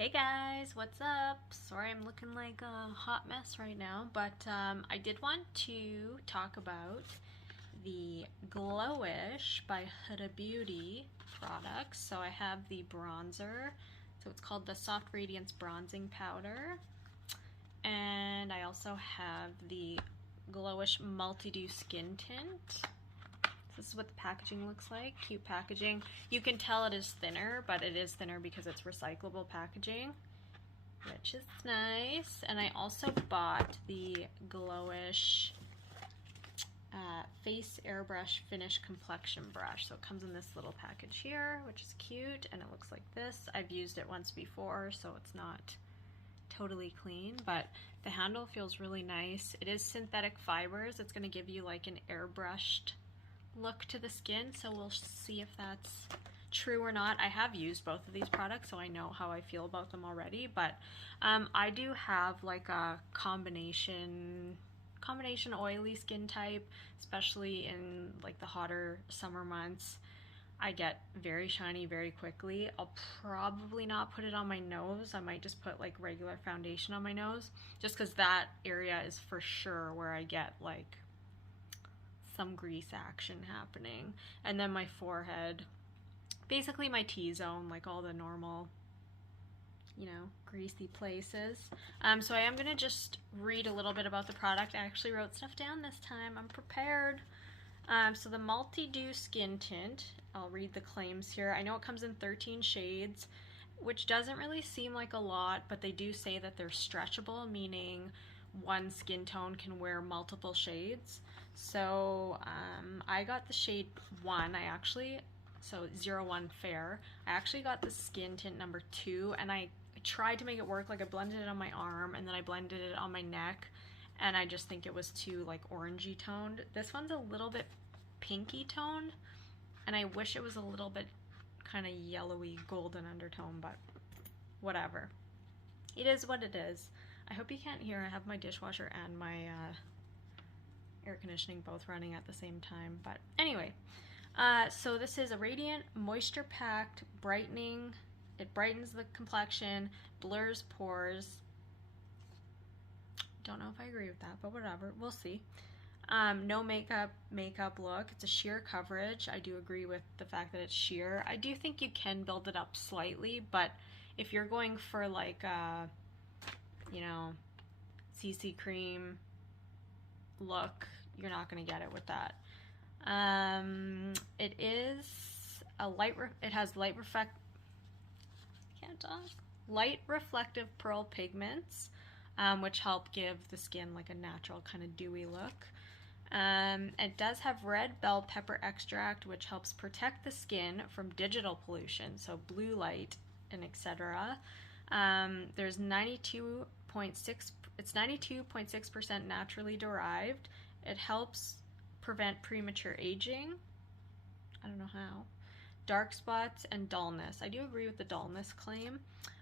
Hey guys, what's up? Sorry I'm looking like a hot mess right now, but I did want to talk about the Glowish by Huda Beauty products. So I have the bronzer, so it's called the Soft Radiance Bronzing Powder, and I also have the Glowish Multidew Skin Tint. This is what the packaging looks like. Cute packaging. You can tell it is thinner, but it is thinner because it's recyclable packaging, which is nice. And I also bought the Glowish Face Airbrush Finish Complexion Brush. So it comes in this little package here, which is cute, and it looks like this. I've used it once before, so it's not totally clean, but the handle feels really nice. It is synthetic fibers. It's going to give you like an airbrushed look to the skin, so we'll see if that's true or not. I have used both of these products, so I know how I feel about them already, but I do have like a combination oily skin type, especially in like the hotter summer months. I get very shiny very quickly. I'll probably not put it on my nose. I might just put like regular foundation on my nose, just because that area is for sure where I get like some grease action happening. And then my forehead, basically my T-zone, like all the normal, greasy places. So I am gonna just read a little bit about the product. I actually wrote stuff down this time. I'm prepared. So the Multidew Skin Tint, I'll read the claims here. I know it comes in 13 shades, which doesn't really seem like a lot, but they do say that they're stretchable, meaning one skin tone can wear multiple shades. So I got the shade 1. So 01 Fair. I actually got the skin tint number 2, and I tried to make it work. Like I blended it on my arm, and then I blended it on my neck, and I just think it was too like orangey toned. This one's a little bit pinky toned, and I wish it was a little bit kind of yellowy golden undertone, but whatever. It is what it is. I hope you can't hear. I have my dishwasher and my air conditioning both running at the same time. But anyway, so this is a radiant, moisture-packed, brightening. It brightens the complexion, blurs pores. Don't know if I agree with that, but whatever. We'll see. No makeup look. It's a sheer coverage. I do agree with the fact that it's sheer. I do think you can build it up slightly, but if you're going for like a CC cream look, you're not going to get it with that. It is a it has light reflective pearl pigments, which help give the skin like a natural kind of dewy look. It does have red bell pepper extract, which helps protect the skin from digital pollution, so blue light and etc. There's 92.6% naturally derived. It helps prevent premature aging. I don't know how. Dark spots and dullness. I do agree with the dullness claim.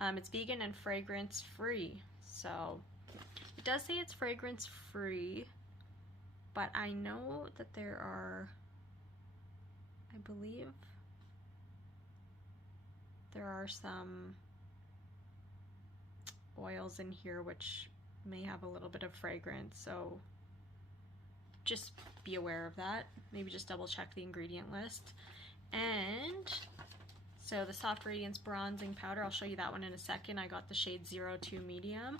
It's vegan and fragrance free. So it does say it's fragrance free, but I know that there are, I believe there are some oils in here which may have a little bit of fragrance, so just be aware of that. Maybe just double check the ingredient list. And so the Soft Radiance Bronzing Powder, I'll show you that one in a second. I got the shade 02 Medium.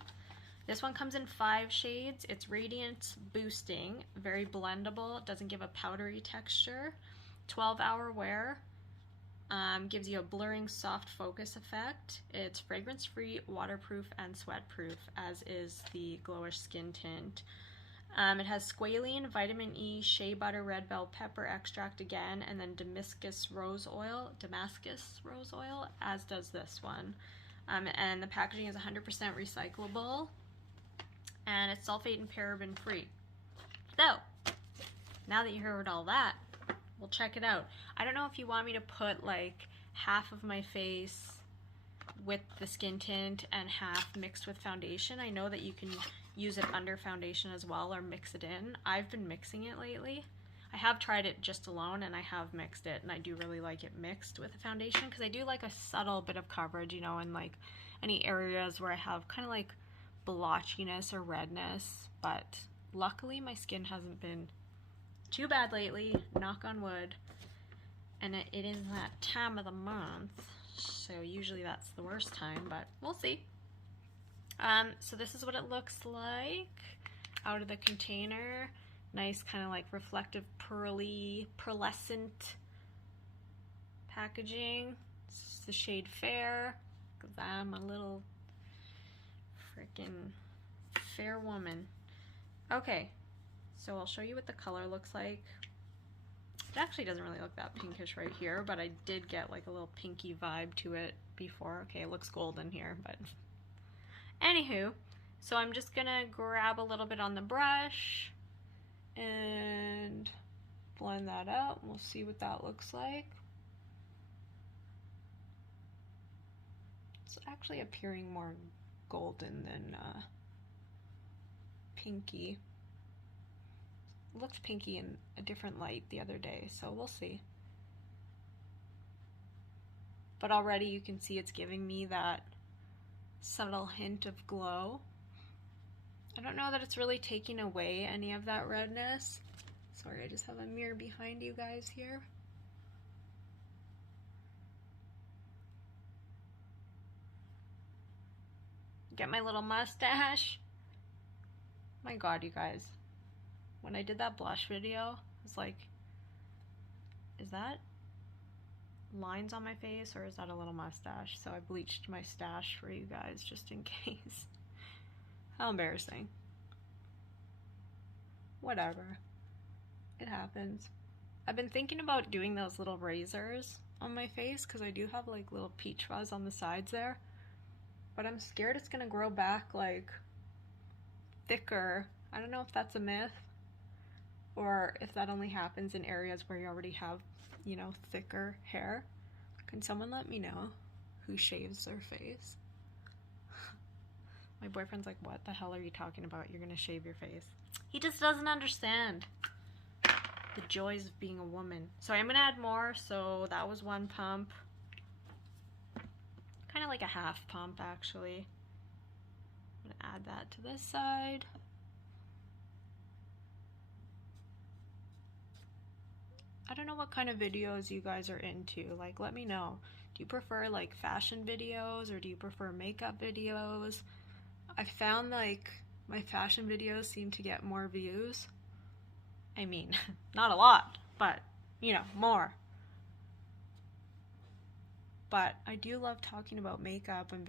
This one comes in 5 shades. It's radiance boosting, very blendable, doesn't give a powdery texture, 12-hour wear. Gives you a blurring soft focus effect. It's fragrance free, waterproof, and sweat proof, as is the Glowish Skin Tint. It has squalene, vitamin E, shea butter, red bell pepper extract again, and then Damascus rose oil, as does this one. And the packaging is 100% recyclable, and it's sulfate and paraben free. So, now that you heard all that, we'll check it out. I don't know if you want me to put like half of my face with the skin tint and half mixed with foundation. I know that you can use it under foundation as well or mix it in. I've been mixing it lately. I have tried it just alone, and I have mixed it, and I do really like it mixed with a foundation because I do like a subtle bit of coverage, you know, in like any areas where I have kind of like blotchiness or redness. But luckily my skin hasn't been too bad lately, knock on wood, and it is that time of the month, so usually that's the worst time, but we'll see. So this is what it looks like out of the container. Nice kind of like reflective pearly pearlescent packaging. This is the shade Fair because I'm a little freaking fair woman. Okay, so I'll show you what the color looks like. It actually doesn't really look that pinkish right here, but I did get like a little pinky vibe to it before. Okay, it looks golden here, but anywho, so I'm just gonna grab a little bit on the brush and blend that out. We'll see what that looks like. It's actually appearing more golden than pinky. It looked pinky in a different light the other day, so we'll see. But already you can see it's giving me that subtle hint of glow. I don't know that it's really taking away any of that redness. Sorry, I just have a mirror behind you guys here. Get my little mustache. My God, you guys. When I did that blush video, I was like, is that lines on my face or is that a little mustache? So I bleached my stash for you guys just in case. How embarrassing. Whatever. It happens. I've been thinking about doing those little razors on my face because I do have like little peach fuzz on the sides there. But I'm scared it's gonna grow back like thicker. I don't know if that's a myth or if that only happens in areas where you already have, you know, thicker hair. Can someone let me know who shaves their face? My boyfriend's like, what the hell are you talking about? You're gonna shave your face. He just doesn't understand the joys of being a woman. So I'm gonna add more. So that was one pump. Kind of like a half pump actually. I'm gonna add that to this side. I don't know what kind of videos you guys are into. Like, let me know. Do you prefer like fashion videos or do you prefer makeup videos? I found like my fashion videos seem to get more views. I mean, not a lot, but you know, more. But I do love talking about makeup. I'm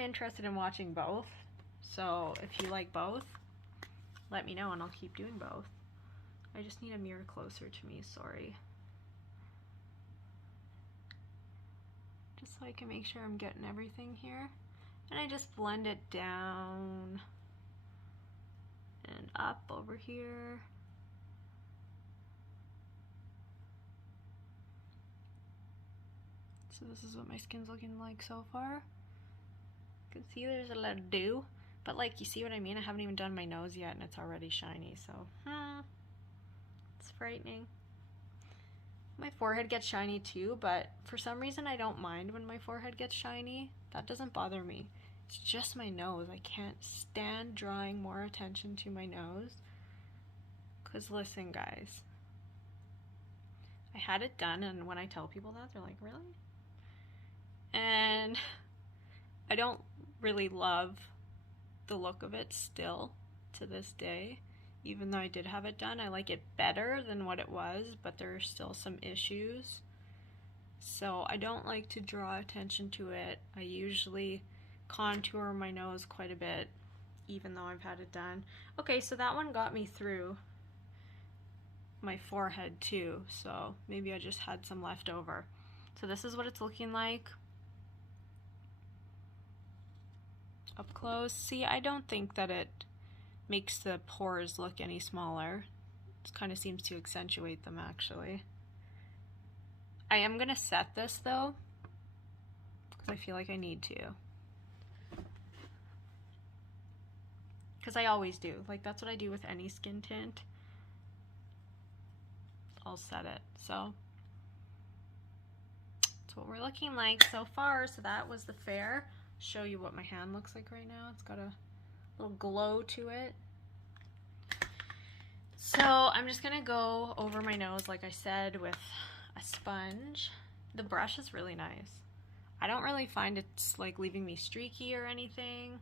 interested in watching both. So if you like both, let me know and I'll keep doing both. I just need a mirror closer to me, sorry. Just so I can make sure I'm getting everything here. And I just blend it down and up over here. So this is what my skin's looking like so far. You can see there's a lot of dew, but like, you see what I mean? I haven't even done my nose yet and it's already shiny, so it's frightening. My forehead gets shiny too, but for some reason I don't mind when my forehead gets shiny. That doesn't bother me. It's just my nose. I can't stand drawing more attention to my nose. Cause listen guys, I had it done and when I tell people that, they're like, really? And I don't really love the look of it still to this day. Even though I did have it done, I like it better than what it was, but there are still some issues. So I don't like to draw attention to it. I usually contour my nose quite a bit, even though I've had it done. Okay, so that one got me through my forehead too, so maybe I just had some left over. So this is what it's looking like up close. See, I don't think that it makes the pores look any smaller. It kind of seems to accentuate them actually. I am gonna set this though, because I feel like I need to. Because I always do. Like, that's what I do with any skin tint. I'll set it. So that's what we're looking like so far. So that was the fair. Show you what my hand looks like right now. It's got a little glow to it. So I'm just gonna go over my nose, like I said, with a sponge. The brush is really nice. I don't really find it's like leaving me streaky or anything.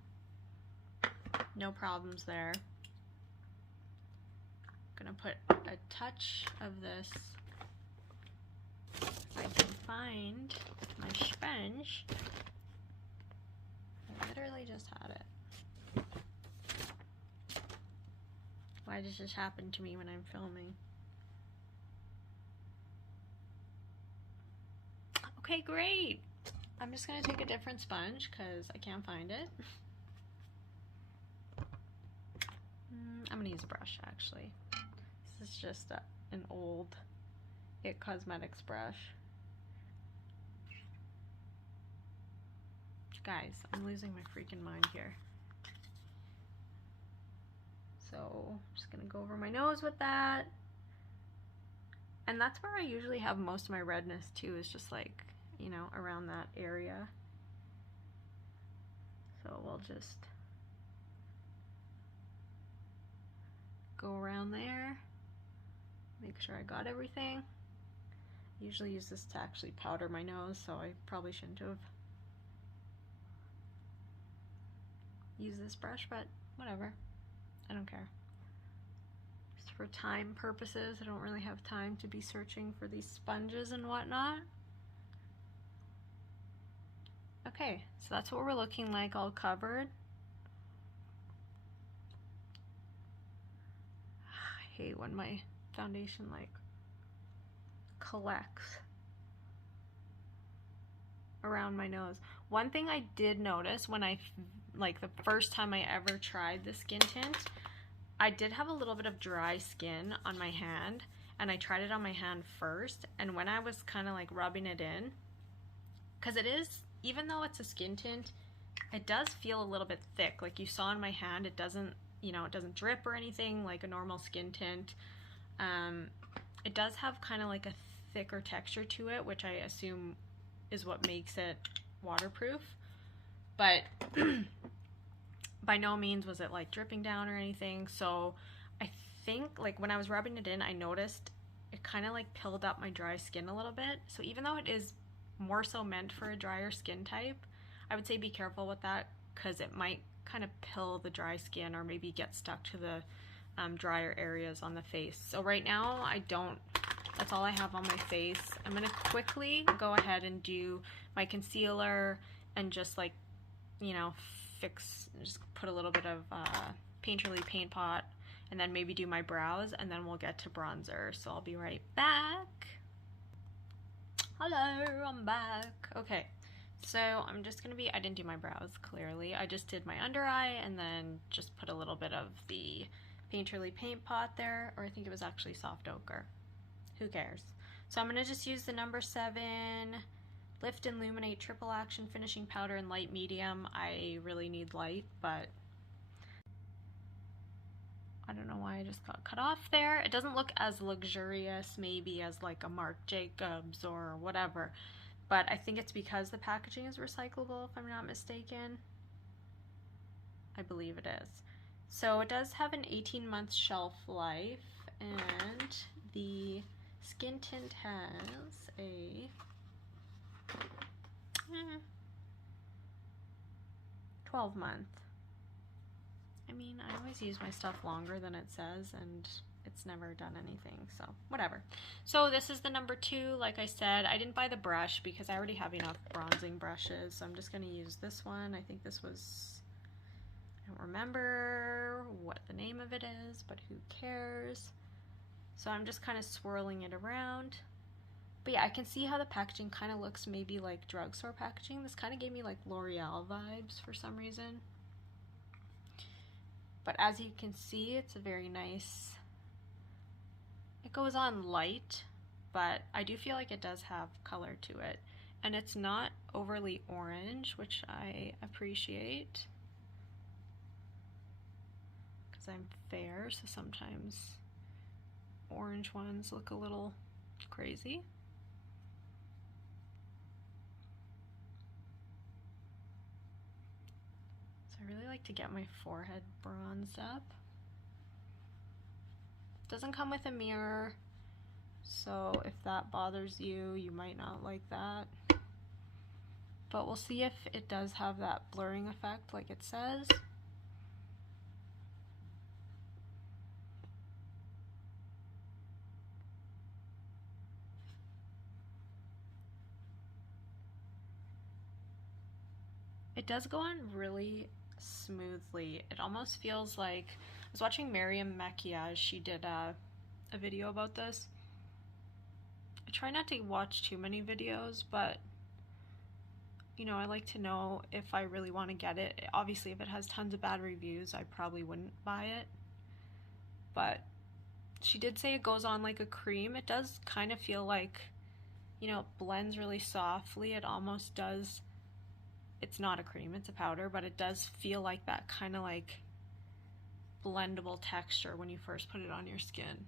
No problems there. I'm gonna put a touch of this, if I can find my sponge. I literally just had it. Why does this happen to me when I'm filming? Okay, great. I'm just gonna take a different sponge because I can't find it. I'm gonna use a brush actually. This is just an old It Cosmetics brush. Guys, I'm losing my freaking mind here. So I'm just gonna go over my nose with that. And that's where I usually have most of my redness too, is just like, you know, around that area. So we'll just go around there, make sure I got everything. I usually use this to actually powder my nose, so I probably shouldn't have used this brush, but whatever. I don't care. Just for time purposes, I don't really have time to be searching for these sponges and whatnot. Okay, so that's what we're looking like all covered. I hate when my foundation like collects around my nose. One thing I did notice when like the first time I ever tried the skin tint, I did have a little bit of dry skin on my hand, and I tried it on my hand first, and when I was kind of like rubbing it in, because it is, even though it's a skin tint, it does feel a little bit thick. Like you saw in my hand, it doesn't, you know, it doesn't drip or anything like a normal skin tint. It does have kind of like a thicker texture to it, which I assume is what makes it waterproof, but by no means was it like dripping down or anything. So I think like when I was rubbing it in, I noticed it kind of like pilled up my dry skin a little bit. So even though it is more so meant for a drier skin type, I would say be careful with that, because it might kind of pill the dry skin or maybe get stuck to the drier areas on the face. So right now that's all I have on my face. I'm gonna quickly go ahead and do my concealer and just like, you know, just put a little bit of Painterly Paint Pot, and then maybe do my brows, and then we'll get to bronzer. So I'll be right back. Hello, I'm back. Okay, so I'm just gonna I didn't do my brows, clearly. I just did my under eye and then just put a little bit of the Painterly Paint Pot there, or I think it was actually soft ochre. Who cares? So I'm gonna just use the number 7 Lift and Illuminate Triple Action Finishing Powder in light medium. I really need light, but I don't know why I just got cut off there. It doesn't look as luxurious maybe as like a Marc Jacobs or whatever, but I think it's because the packaging is recyclable, if I'm not mistaken. I believe it is. So it does have an 18-month shelf life, and the skin tint has a 12-month. I mean, I always use my stuff longer than it says, and it's never done anything, so whatever. So this is the number 2. Like I said, I didn't buy the brush because I already have enough bronzing brushes, so I'm just going to use this one. I think this was, I don't remember what the name of it is, but who cares? So I'm just kind of swirling it around. But yeah, I can see how the packaging kind of looks maybe like drugstore packaging. This kind of gave me like L'Oreal vibes for some reason. But as you can see, it's a very nice, it goes on light, but I do feel like it does have color to it. And it's not overly orange, which I appreciate, because I'm fair, so sometimes orange ones look a little crazy. So I really like to get my forehead bronzed up. Doesn't come with a mirror, so if that bothers you, you might not like that. But we'll see if it does have that blurring effect like it says. It does go on really smoothly. It almost feels like, I was watching Miriam Maquillage, she did a video about this. I try not to watch too many videos, but you know, I like to know if I really want to get it. Obviously, if it has tons of bad reviews, I probably wouldn't buy it. But she did say it goes on like a cream. It does kind of feel like, you know, it blends really softly. It almost does, it's not a cream, it's a powder, but it does feel like that kind of like blendable texture when you first put it on your skin.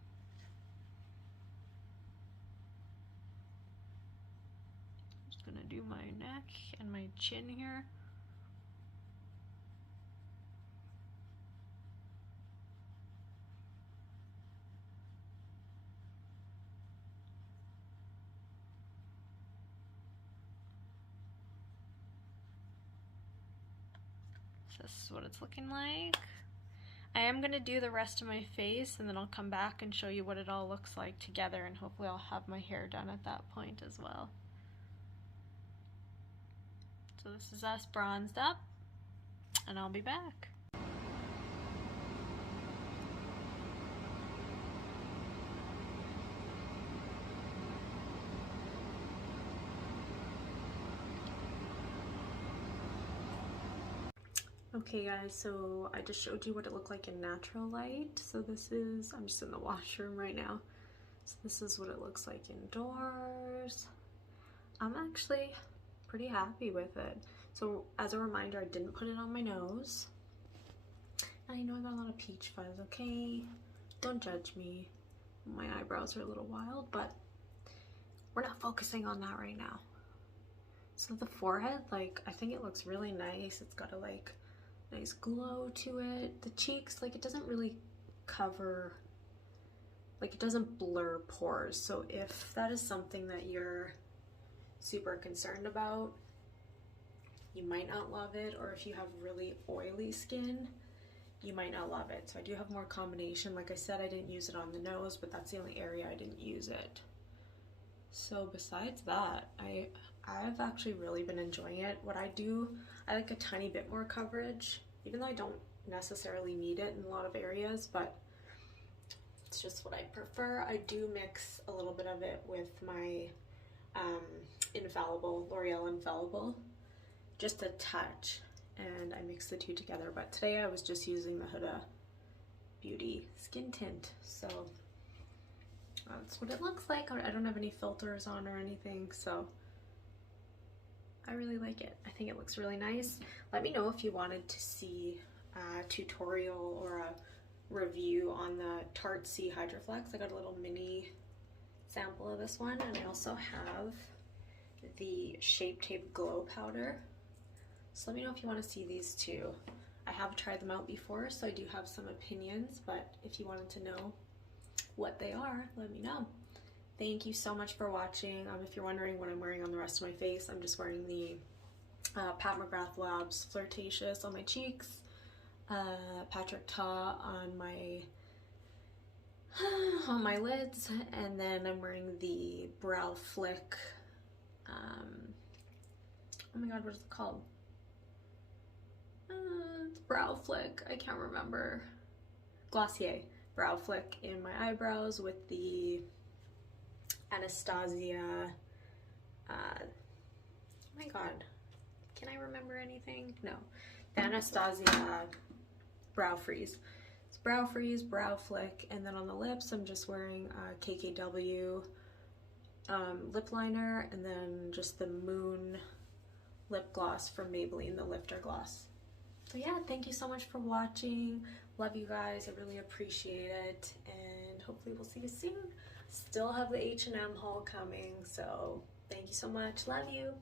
Gonna do my neck and my chin here. So this is what it's looking like. I am gonna do the rest of my face and then I'll come back and show you what it all looks like together, and hopefully I'll have my hair done at that point as well. So this is us bronzed up, and I'll be back. Okay guys, so I just showed you what it looked like in natural light. So this is, I'm just in the washroom right now. So this is what it looks like indoors. I'm actually pretty happy with it. So as a reminder, I didn't put it on my nose. And I know I got a lot of peach fuzz, okay? Don't judge me. My eyebrows are a little wild, but we're not focusing on that right now. So the forehead, like, I think it looks really nice. It's got a like nice glow to it. The cheeks, like, it doesn't really cover, like, it doesn't blur pores. So if that is something that you're super concerned about, you might not love it. Or if you have really oily skin, you might not love it. So I do have more combination. Like I said, I didn't use it on the nose, but that's the only area I didn't use it. So besides that, I've actually really been enjoying it. What I do, I like a tiny bit more coverage, even though I don't necessarily need it in a lot of areas, but it's just what I prefer. I do mix a little bit of it with my Infallible, L'Oreal Infallible, just a touch, and I mix the two together. But today I was just using the Huda Beauty Skin Tint, so that's what it looks like. I don't have any filters on or anything, so I really like it. I think it looks really nice. Let me know if you wanted to see a tutorial or a review on the Tarte C Hydroflex. I got a little mini sample of this one, and I also have the Shape Tape Glow Powder. So let me know if you want to see these two. I have tried them out before, so I do have some opinions, but if you wanted to know what they are, let me know. Thank you so much for watching. If you're wondering what I'm wearing on the rest of my face, I'm just wearing the Pat McGrath Labs Flirtatious on my cheeks, Patrick Ta on my lids, and then I'm wearing the Brow Flick, oh my god, what is it called? It's Brow Flick, I can't remember. Glossier Brow Flick in my eyebrows with the Anastasia, oh my god, can I remember anything? No, the Anastasia Brow Freeze. It's Brow Freeze, Brow Flick, and then on the lips I'm just wearing KKW lip liner, and then just the Moon lip gloss from Maybelline, the Lifter Gloss. So yeah, thank you so much for watching. Love you guys, I really appreciate it, and hopefully we'll see you soon. Still have the H&M haul coming, so thank you so much. Love you.